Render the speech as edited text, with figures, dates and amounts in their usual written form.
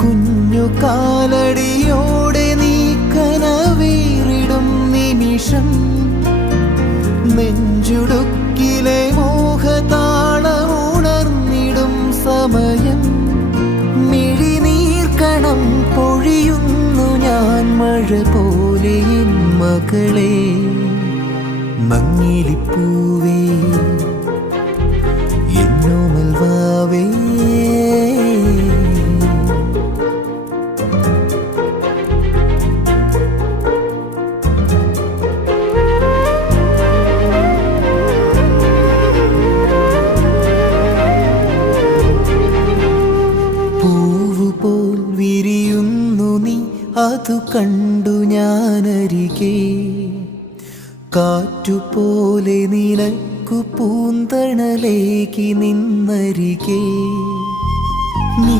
കുഞ്ഞു കാലടിയോടെ നീ കനവേറിടും നിമിഷം, നെഞ്ചുടുക്കിലെ മോഹതാളമുണർന്നിടും സമയം. മിഴിനീർക്കണം പൊഴിയുന്നു ഞാൻ മഴ പോലെ എൻ മകളെ. മങ്ങിലിപ്പൂവേ എന്നോമൽ വാവേ, പൂവുപോൽ വിരിയുന്നു നീ, അതു കണ്ടു ഞാനരികെ. കാറ്റുപോലെ നിനക്കു പൂന്തണലേകി നിന്നരികെ. നീ